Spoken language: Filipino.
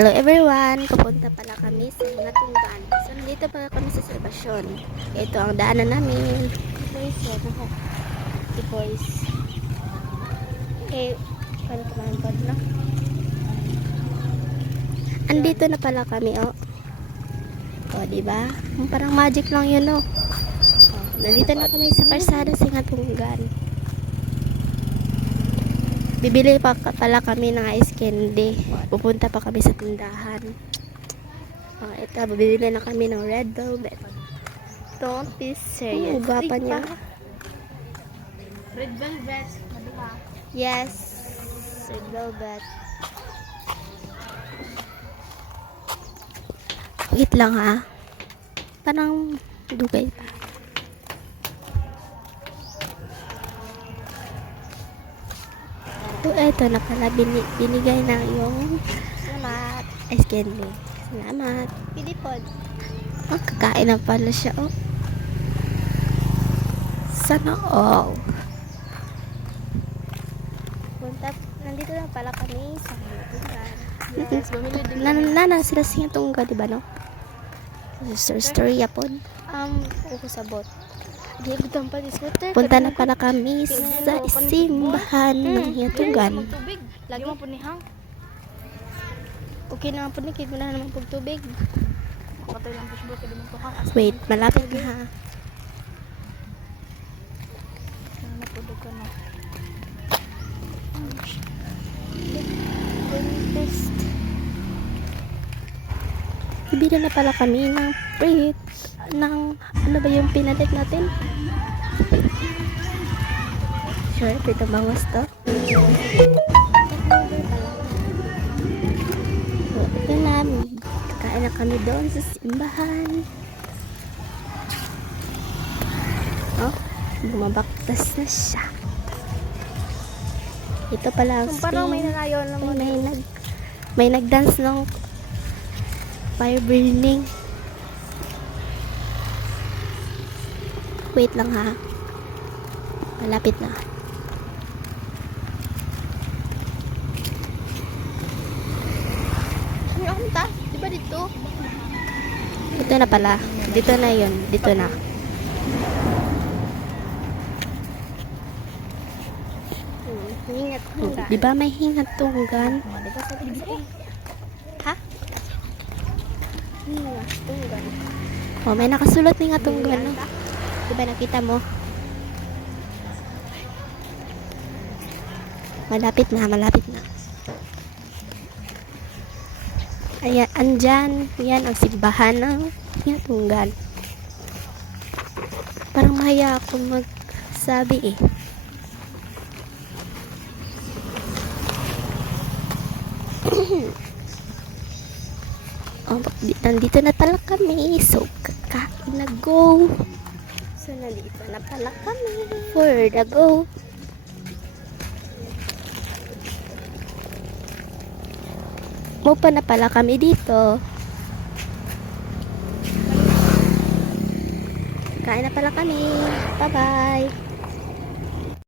Hello everyone! Pupunta pala kami sa Natunggan. So, nandito pala kami sa Salvacion. Ito ang daanan namin. Si boys. Okay, kanto na. Andito na pala kami, oh. Oh, diba? Parang magic lang yun, oh. Nandito na kami sa Karsada sa Natunggan. Bibili pa pala kami ng ice candy. Pupunta pa kami sa tindahan. Ito, bibili na kami ng red velvet. Don't be serious. Gwapa niya. Red velvet. Maduha. Yes. Red velvet. Wait lang ha. Parang dugay pa. So, eto na pala, binigay ng yung salamat. Ice candy. Salamat. Pilipod. Oh, kakain na pala siya, oh. Sana all. Nandito na pala kami sa Natunggan. Yes, bumili din. Nanang sila sa Natunggan, diba, no? Story yapon. Uko sabot. Punta na pala kami sa simbahan ng Natunggan. Lagi mo punihang. Okay na po, nikid mo na naman pag tubig. Patay lang pushbo ka din tuhang. Wait, malapit na ha. Napudog ka na. Bibili na pala kami ng fruit ng ano ba yung pinalit natin? Sure, pito bangus to. So, ito na, kakain na kami doon sa simbahan. Oh, bumabaktas na siya. Ito pala ang Parang may spin. nanayaw naman. May nagdance ng fire burning. Wait lang ha. Malapit na. Ano ako ta? Di ba dito? Ito na pala. Dito na yun. Dito na. Hingat Di ba may hingatunggan? Di ba sa dito? Ha? Hingatunggan. Oh, may nakasulat ng hingatunggan. No? Di ba nakita mo? Malapit na, malapit na. Ayan, andyan. Yan ang simbahan ng Natunggan. Parang mahaya akong magsabi eh. Oh, nandito na pala kami. So, kakain na go. So, nandito na pala kami. For the go. Mupa na pala kami dito. Kain na pala kami. Bye-bye.